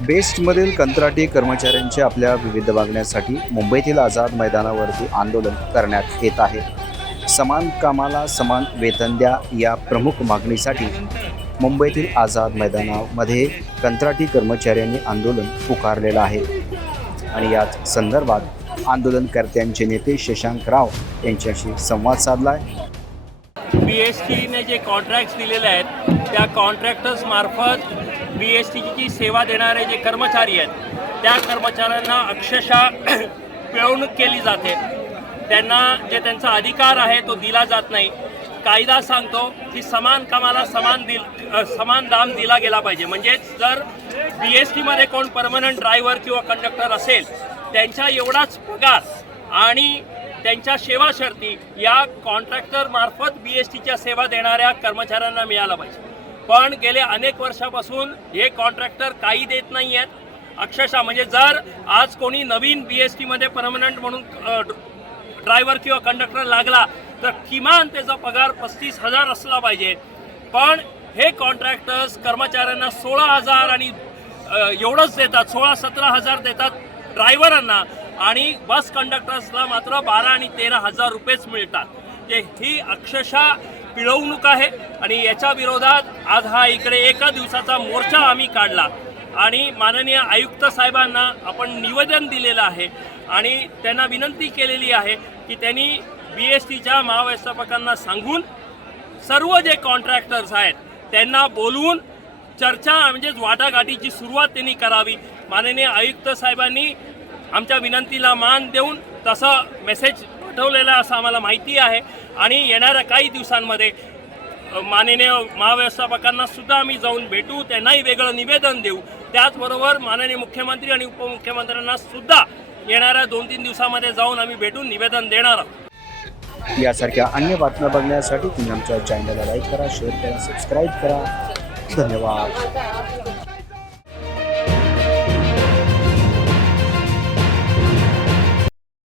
बेस्टमधील कंत्राटी कर्मचाऱ्यांचे आपल्या विविध मागण्यासाठी मुंबईतील आझाद मैदानावरती आंदोलन करण्यात येत आहे. समान कामाला समान वेतन द्या या प्रमुख मागणीसाठी मुंबईतील आझाद मैदानामध्ये कंत्राटी कर्मचाऱ्यांनी आंदोलन पुकारलेलं आहे. आणि याच संदर्भात आंदोलनकर्त्यांचे नेते शशांक राव यांच्याशी संवाद साधला आहे बी एस टीने जे कॉन्ट्रॅक्ट्स दिलेले आहेत त्या कॉन्ट्रॅक्टर्समार्फत बी एस टीची सेवा देणारे जे कर्मचारी आहेत त्या कर्मचाऱ्यांना अक्षरशः पिळवणूक केली जाते. त्यांना जे त्यांचा अधिकार आहे तो दिला जात नाही. कायदा सांगतो की समान कामाला समान दिल समान दाम दिला गेला पाहिजे. म्हणजेच जर बी एस टीमध्ये कोण परमनंट ड्रायव्हर किंवा कंडक्टर असेल त्यांच्या एवढाच पगार आणि त्यांच्या सेवा शर्ती या कॉन्ट्रॅक्टरमार्फत बी एस टीच्या सेवा देणाऱ्या कर्मचाऱ्यांना मिळाला पाहिजे. पण गेले अनेक वर्षापासून हे कॉन्ट्रॅक्टर काही देत नाही आहेत अक्षरशः म्हणजे जर आज कोणी नवीन बी एस टीमध्ये परमनंट म्हणून ड्रायव्हर किंवा कंडक्टर लागला तर किमान त्याचा पगार पस्तीस हजार असला पाहिजे. पण हे कॉन्ट्रॅक्टर्स कर्मचाऱ्यांना सोळा हजार आणि एवढंच देतात सोळा सतरा हजार देतात ड्रायव्हरांना आणि बस कंडक्टर्सला मात्र बारा आणि तेरा हजार रुपयेच मिळतात. ते ही अक्षरशः पिळवणूक आहे आणि याच्या विरोधात आज हा इकडे एका दिवसाचा मोर्चा आम्ही काढला. आणि माननीय आयुक्त साहेबांना आपण निवेदन दिलेलं आहे. आणि त्यांना विनंती केलेली आहे की त्यांनी बी एस टीच्या महाव्यवस्थापकांना सांगून सर्व जे कॉन्ट्रॅक्टर्स आहेत त्यांना बोलवून चर्चा म्हणजेच वाटाघाटीची सुरुवात त्यांनी करावी. माननीय आयुक्त साहेबांनी आमच्या विनंतीला मान देऊन तसं मेसेज पाठवलेला असं आम्हाला माहिती आहे. आणि येणाऱ्या काही दिवसांमध्ये माननीय महाव्यवस्थापकांना सुद्धा आम्ही जाऊन भेटू त्यांनाही वेगळं निवेदन देऊ. त्याचबरोबर माननीय मुख्यमंत्री आणि उपमुख्यमंत्र्यांना सुद्धा येणाऱ्या दोन तीन दिवसामध्ये जाऊन आम्ही भेटून निवेदन देणार आहोत. यासारख्या अन्य बातम्या बघण्यासाठी तुम्ही आमच्या चॅनलला लाईक करा शेअर करा सबस्क्राईब करा. धन्यवाद.